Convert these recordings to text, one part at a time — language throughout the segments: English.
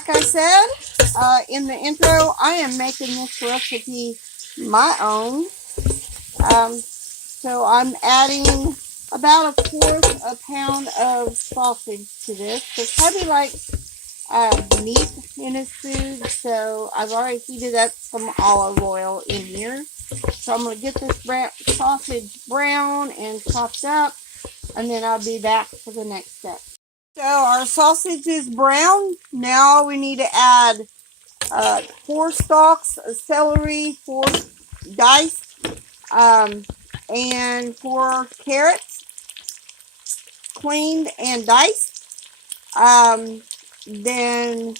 like I said in the intro, I am making this recipe my own. So I'm adding about a fourth a pound of sausage to this because hubby likes meat in his food. So I've already heated up some olive oil in here. So I'm going to get this sausage brown and chopped up, and then I'll be back for the next step. So our sausage is brown. Now we need to add 4 stalks of celery, 4 diced, and 4 carrots, cleaned and diced. Then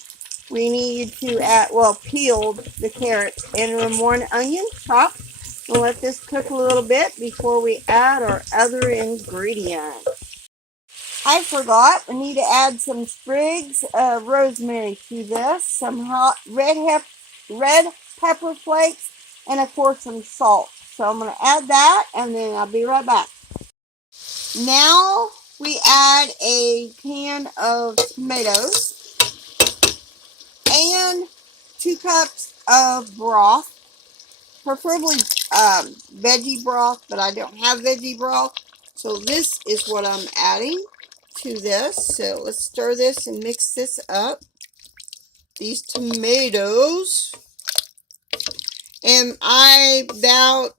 we need to add, peeled the carrots, and 1 onion chopped. We'll let this cook a little bit before we add our other ingredients. I forgot, we need to add some sprigs of rosemary to this, some hot red pepper flakes, and of course some salt. So I'm going to add that, and then I'll be right back. Now we add a can of tomatoes and 2 cups of broth, preferably veggie broth, but I don't have veggie broth. So this is what I'm adding to this. So let's stir this and mix this up. These tomatoes. And I about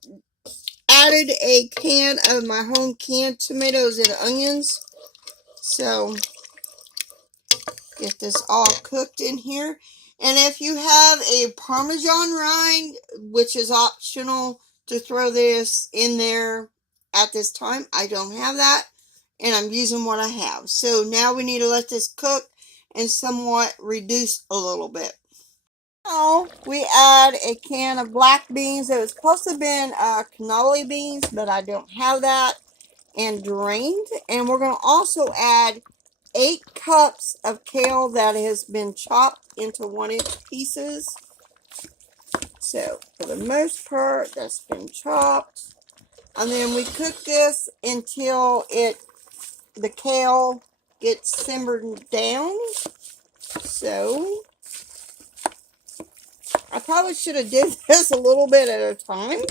added a can of my home canned tomatoes and onions. So get this all cooked in here. And if you have a Parmesan rind, which is optional to throw this in there at this time, I don't have that, and I'm using what I have. So now we need to let this cook and somewhat reduce a little bit. Now we add a can of black beans. It was supposed to have been cannoli beans, but I don't have that, and drained. And we're going to also add 8 cups of kale that has been chopped into 1-inch pieces. So for the most part, that's been chopped. And then we cook this until the kale gets simmered down. So I probably should have did this a little bit at a time.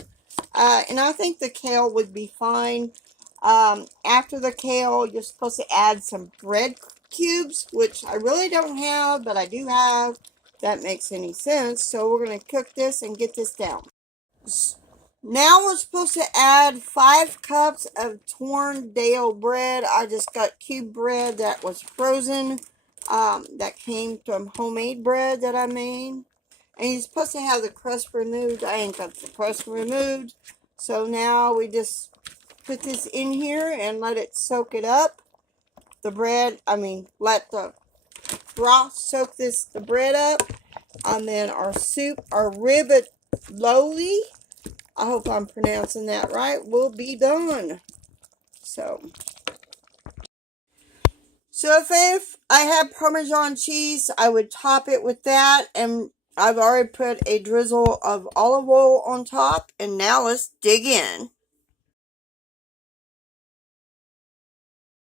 And I think the kale would be fine. After the kale, you're supposed to add some bread cubes, which I really don't have, but I do have. If that makes any sense. So we're going to cook this and get this down. Now we're supposed to add 5 cups of torn Dale bread. I just got cube bread that was frozen. That came from homemade bread that I made. And you're supposed to have the crust removed. I ain't got the crust removed. So now we just put this in here and let it soak it up. Let the broth soak the bread up. And then our soup, our ribollita, I hope I'm pronouncing that right, will be done. So if I had Parmesan cheese, I would top it with that. And I've already put a drizzle of olive oil on top. And now let's dig in.